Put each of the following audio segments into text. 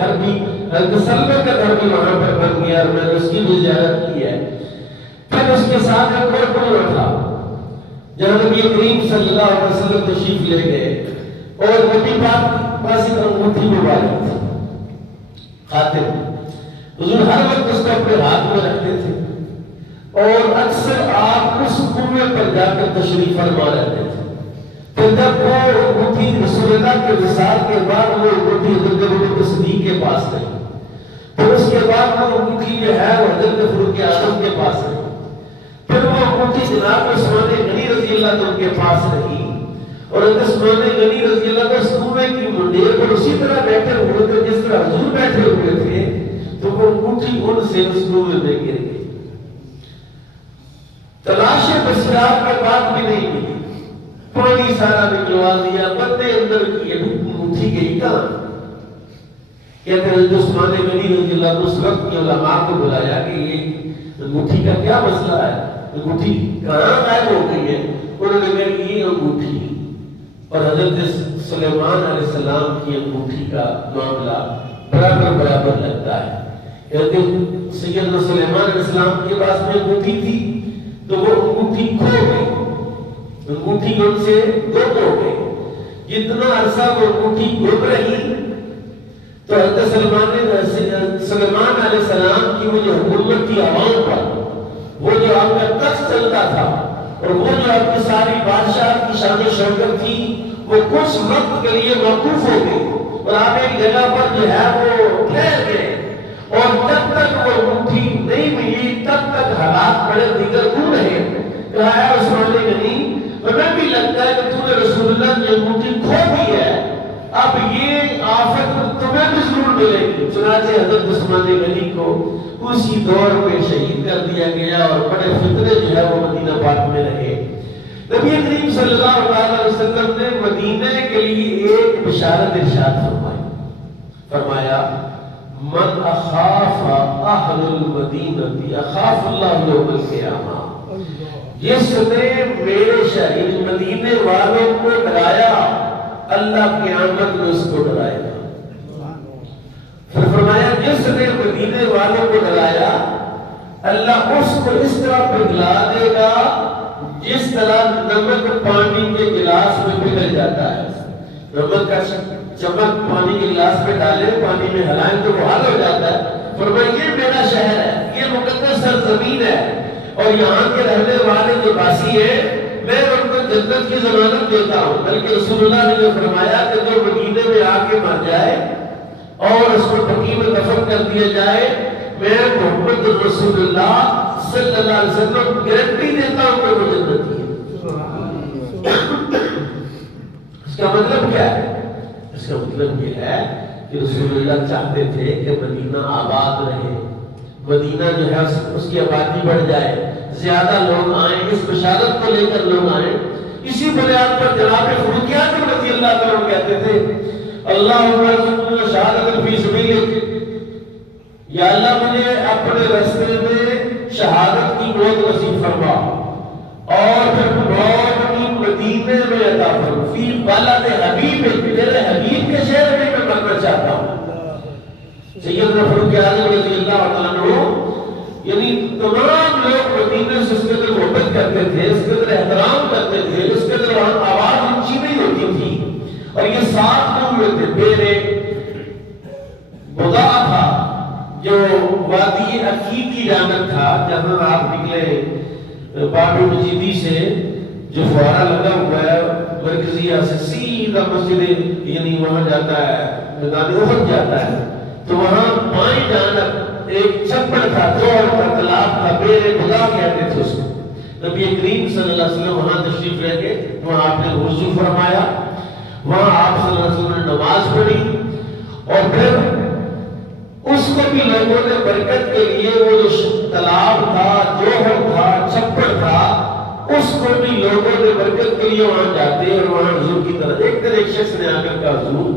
گھر بھی حضرت سلمہ کا گھر بھی وہاں پر بن گیا اور میں نے اس کی بھی زیارت کی ہے۔ پھر اس کے ساتھ ایک اور کنواں تھا جہاں نبی کریم صلی اللہ علیہ وسلم تشریف لے گئے اور نبی پاک پاس ایک انگوٹھی مبارک تھی خاتم، حضور ہر وقت اس کو اپنے ہاتھ میں رکھتے تھے اور اکثر آپ اس کنویں پر جا کر تشریف فرما رہتے تھے۔ پھر جب وہ انگوٹھی رسول اللہ کے وصال کے بعد وہ انگوٹھی حضرت ابوبکر صدیق کے پاس رہی، پھر اس کے بعد وہ انگوٹھی جو ہے وہ حضرت فاروق اعظم کے پاس رہی، پھر وہ انگوٹھی جناب عثمان غنی رضی اللہ عنہ کے پاس رہی اور عثمان غنی رضی اللہ عنہ اس کنویں کی منڈیر پر اسی طرح بیٹھے ہوئے تھے جس طرح حضور بیٹھے ہوئے تھے، تو وہ انگوٹھی ان سے اس کنویں میں گر گئی۔ تلاش بسیار کے بعد بھی نہیں ملی، پانی سارا نکلوا دیا، بندے اندر کی یہ انگوٹھی گئی کہاں؟ کہتے ہیں عثمان غنی رضی اللہ عنہ اس وقت کے علماء کو بلایا کہ یہ انگوٹھی کا کیا مسئلہ ہے، انگوٹھی کہاں غائب ہو گئی ہے؟ انہوں نے کہا کہ یہ انگوٹھی اور حضرت سلیمان علیہ السلام کی انگوٹھی کا معاملہ برابر برابر لگتا ہے۔ کہتے ہیں سیدنا سلیمان علیہ السلام کے پاس میں انگوٹھی تھی تو وہ انگوٹھی کھو گئی، انگوٹھی ان سے گم ہو گئی۔ جتنا عرصہ وہ انگوٹھی گم رہی تو حضرت سلیمان علیہ السلام کی وہ جو حکومت تھی عوام پر، وہ جو آپ کا تخت چلتا تھا اور وہ جو آپ کی ساری بادشاہ کی شان و شوکت تھی وہ کچھ وقت کے لیے موقوف ہو گئی اور آپ ایک جگہ پر جو ہے وہ ٹھہر گئے، اور جب تک وہ انگوٹھی نہیں ملی تب تک حالات بڑے دیگر کیوں رہے۔ کہا ہے عثمان غنی ہمیں بھی لگتا ہے کہ تو نے رسول اللہ کی انگوٹھی کھو دی ہے، اب یہ آفت تمہیں بھی ضرور ملے گی۔ چنانچہ حضرت عثمان غنی کو اسی دور میں شہید کر دیا گیا اور بڑے فتنے جو ہے وہ مدینہ پاک میں رہے۔ نبی کریم صلی اللہ علیہ وسلم نے مدینہ کے لیے ایک بشارت ارشاد فرمایا من اخاف اہل المدینہ اخاف اللہ یوم القیامہ، جس نے میرے شہید مدینے والوں کو ڈرایا اللہ قیامت میں اس کو ڈرائے گا۔ پھر فرمایا جس نے مدینے والوں کو ڈرایا اللہ اس کو اس طرح پگھلا دے گا جس طرح نمک پانی کے گلاس میں پگھل جاتا ہے۔ نمک کا چمک پانی کے گلاس میں ڈالے، پانی میں ہلائیں تو وہ حل ہو جاتا ہے۔ فرمایا یہ میرا شہر ہے، یہ مقدس سرزمین ہے اور یہاں کے رہنے والے جو باسی ہیں میں ان کو جنت کی ضمانت دیتا ہوں۔ بلکہ رسول اللہ نے جو فرمایا کہ جو مدینے میں آ کے مر جائے اور اس کو بقیع میں دفن کر دیا جائے، میں محمد رسول اللہ صلی اللہ علیہ وسلم گارنٹی دیتا ہوں کہ وہ جنتی ہے۔ اس کا مطلب کیا ہے؟ اس کا مطلب یہ ہے کہ رسول اللہ چاہتے تھے کہ مدینہ آباد رہے، مدینہ جو ہے اس کی آبادی بڑھ جائے، زیادہ لوگ آئیں، اس بشارت کو لے کر لوگ آئیں۔ اسی بنیاد پر جناب فاروق اعظم رضی اللہ عنہ کہتے تھے اللہم ارزقنا شہادۃ فی سبیلک، یا اللہ مجھے اپنے راستے میں شہادت کی موت نصیب فرما، اور پھر موت کی مدینے میں عطا فرما، فی بلد حبیب، میرے حبیب کے شہر میں میں مرنا چاہتا ہوں۔ سیدنا فاروق اعظم رضی اللہ عنہ یعنی تمام لوگ مدینے سے اس کے در محبت کرتے تھے، اس کے در احترام کرتے تھے، اس کے در وہاں آواز اونچی نہیں ہوتی تھی، اور یہ ساتھ لوگ ہوئے تھے۔ بیرے بدا تھا جو وادی عقیق کی جانب تھا، جہاں آپ نکلے باب مجیدی سے جو فوارہ لگا ہوا ہے مرکزیہ سے سیدھا مسجد یعنی وہاں جاتا ہے، میدان احد جاتا ہے، تو وہاں بائیں جانب ایک چھپڑ تھا، دوڑ کا تالاب تھا، بیرے بدا کہتے تھے اس کو۔ نبی کریم صلی اللہ علیہ وسلم وہاں تشریف رہ گئے، وہاں آپ نے وضو فرمایا، وہاں آپ صلی اللہ علیہ وسلم نے نماز پڑھی، اور پھر اس کو بھی لوگوں نے برکت کے لیے وہ جو تالاب تھا، جوہر تھا، چھپڑ تھا، اس کو بھی لوگوں نے برکت کے لیے وہاں جاتے اور وہاں حضور کی طرح ایک دن ایک شخص نے آ کر کہا حضور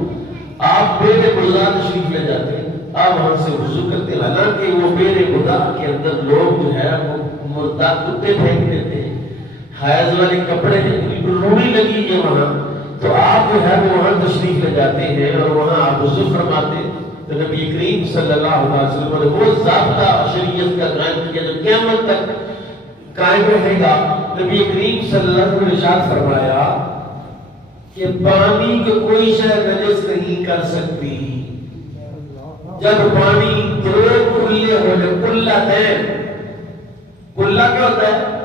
آپ بیرے بدا تشریف لے جاتے ہیں، آپ وہاں سے وضو کرتے ہیں، حالانکہ وہ بیرے بدا کے اندر لوگ جو ہے وہ مردہ کتے پھینک دیتے ہیں، حیض والے کپڑے ہیں، بالکل روڑی لگی ہے وہاں، تو آپ جو ہے وہ وہاں تشریف لے جاتے ہیں اور وہاں آپ وضو فرماتے ہیں. تو نبی کریم صلی اللہ علیہ وسلم نے وہ ضابطہ شریعت کا قائم کیا جو قیامت تک قائم رہے گا. نبی کریم صلی اللہ علیہ وسلم نے ارشاد فرمایا کہ پانی کو کوئی شے نجس نہیں کر سکتی جب پانی دو کلے ہو جائے. کلتین، کلہ کیا ہوتا ہے؟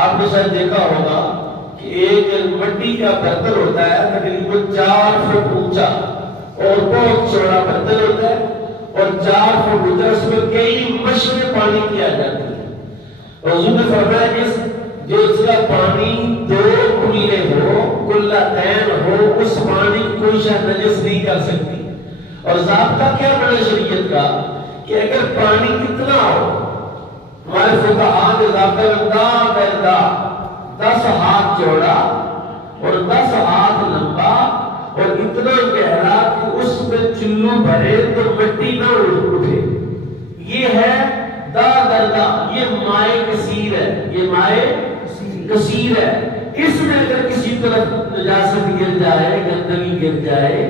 آپ نے شاید دیکھا ہوگا کہ ایک مٹی کا برتن ہوتا ہے تقریباً 4 فٹ اونچا اور بہت چوڑا برتن ہوتا ہے اور 4 فٹ اونچا، اس میں کئی مشقیں پانی کیا جاتی ہے. حضور نے فرمایا کہ جو اس کا پانی 2 کلے ہو، کلتین ہو، اس پانی کوئی شے نجس نہیں کر سکتی. اور ضابطہ کیا بڑے شریعت کا کہ اگر پانی کتنا ہو، ہمارے فقہاء نے ضابطہ بندہ 10 ہاتھ چوڑا اور 10 ہاتھ لمبا اور اتنا گہرا کہ اس میں چلو بھرے تو مٹی نہ اٹھے. یہ ہے دا دردا، یہ مائع کثیر ہے، یہ مائع کثیر ہے. اس میں اگر کسی طرف نجاست گر جائے، گندگی گر جائے،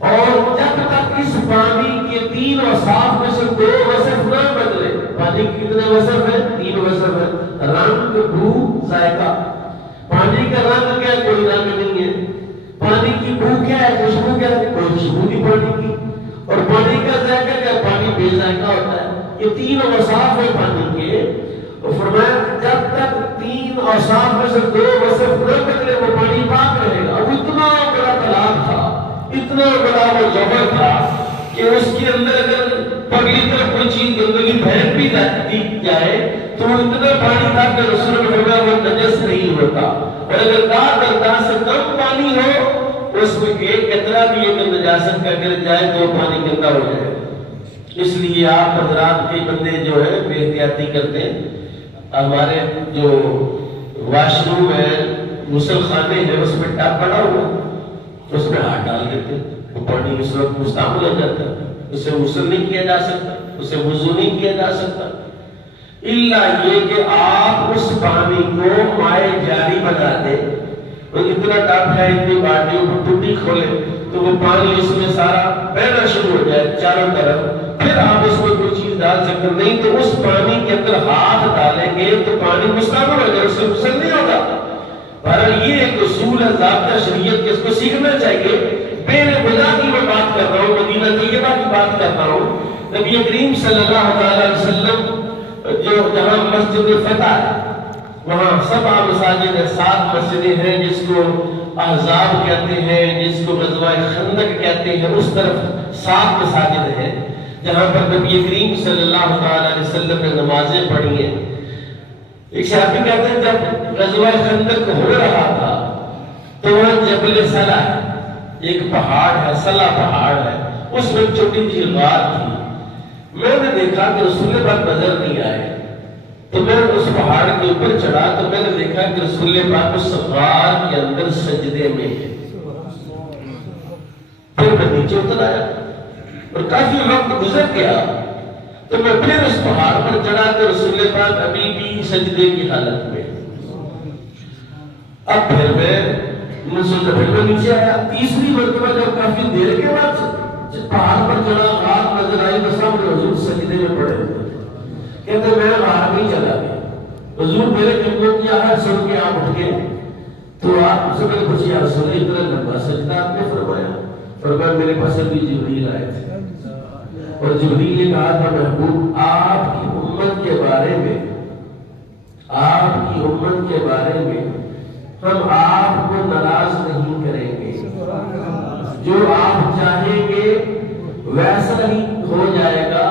اور جب تک اس پانی کے 3 اوصاف میں سے 2 وصف نہ بدلے. پانی کے کتنے وصف ہیں؟ 3 وصف ہیں: رنگ، بو، ذائقہ. پانی کا رنگ کیا ہے؟ کوئی رنگ نہیں ہے. پانی کی بو کیا ہے؟ خوشبو کیا ہے؟ کوئی خوشبو نہیں پانی کی. اور پانی کا ذائقہ کیا ہے؟ پانی بے ذائقہ ہوتا ہے. یہ 3 اوصاف ہیں پانی کے. تو فرمایا جب تک 3 اوصاف میں سے 2 وصف نہ بدلے وہ پانی پاک رہے گا. اب اتنا بڑا تالاب تھا، اتنا بڑا وہ جوہر تھا کہ اس کے اندر اگر پگلی طرف کوئی چیز گندگی پھینک بھی دی جائے تو وہ اتنا پانی تھا کہ رسول نے فرمایا وہ نجس نہیں ہوتا. اور اگر دا سے کم پانی ہو اس میں ایک قطرہ بھی ایک نجاست کا گر جائے تو پانی گندا ہو جائے. اس لیے آپ حضرات کے بندے جو ہے بے احتیاطی کرتے ہیں. ہمارے جو واش روم ہے، غسل خانے ہیں، اس میں ٹب پڑا ہوا، اس میں ہاتھ ڈال دیتے، وہ پانی اس وقت مستعمل ہو جاتا ہے. اسے غسل نہیں کیا جا سکتا، اسے وضو نہیں کیا جا سکتا، الا یہ کہ آپ اس پانی کو مائع جاری بنا دیں. اور اتنا ٹب ہے، اتنی بالٹیوں کو ٹوٹی کھولے تو وہ پانی اس میں سارا بہنا شروع ہو جائے چاروں طرف. پھر آپ اس میں کوئی چیز ڈال سکتے نہیں تو اس پانی کے اندر ہاتھ ڈالیں گے تو پانی مستعمل ہو جائے، اس سے غسل نہیں ہوگا. بہرحال یہ ایک اصول ہے ضابطہ شریعت کے، اس کو سیکھنا چاہیے. بین بلا کی میں بات کر رہا ہوں، مدینہ طیبہ کی بات کر رہا ہوں. نبی کریم صلی اللہ علیہ وسلم جو جہاں مسجد فتح ہے وہاں 7 مساجد ہیں، 7 مسجدیں ہیں جس کو احزاب کہتے ہیں، جس کو غزوہ خندق کہتے ہیں. اس طرف 7 مساجد ہیں جہاں پر نبی کریم صلی اللہ علیہ وسلم نے نمازیں پڑھی ہیں. ایک صحابی کہتے ہیں جب غزوہ خندق ہو رہا تھا تو وہاں جبل سلا ہے، ایک پہاڑ ہے، سلا پہاڑ ہے، اس میں چھوٹی سی غار تھی. میں نے دیکھا کہ رسول پاک نظر نہیں آئے تو میں اس پہاڑ کے اوپر چڑھا تو میں نے دیکھا کہ رسول پاک اس غار کے اندر سجدے میں ہے. پھر میں نیچے اتر آیا اور کافی وقت گزر گیا تو میں پھر اس پہاڑ پر چڑھا تو رسول پاک ابھی بھی سجدے کی حالت میں. اب پھر میں نیچے آیا. تیسری مرتبہ جب کافی دیر کے بعد پہاڑ پر چڑھا، رات نظر آئی تو سامنے حضور سجدے میں پڑے ہوئے. کہتے میں باہر نہیں چلا گیا. حضور میرے جملوں کی آہٹ سن کے آپ اٹھ گئے تو آپ سے میں نے پوچھا یا رسول اللہ اتنا لمبا سجدہ آپ نے فرمایا؟ فرمایا میرے پاس ابھی جبریل آئے تھے اور جبریل نے کہا تھا محبوب آپ کی امت کے بارے میں، آپ کی امت کے بارے میں ہم آپ کو ناراض نہیں کریں گے. جو آپ چاہیں گے ویسا ہی ہو جائے گا.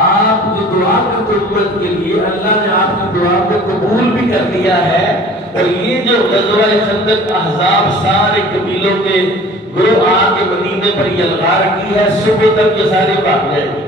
آپ جو دعا کرتے امت کے لیے اللہ نے آپ کی دعا کو قبول بھی کر لیا ہے. اور یہ جو غزوہ خندق احزاب سارے قبیلوں کے گروہ آ کے مدینے پر یلغار کی ہے، صبح تک یہ سارے بھاگ جائیں گے.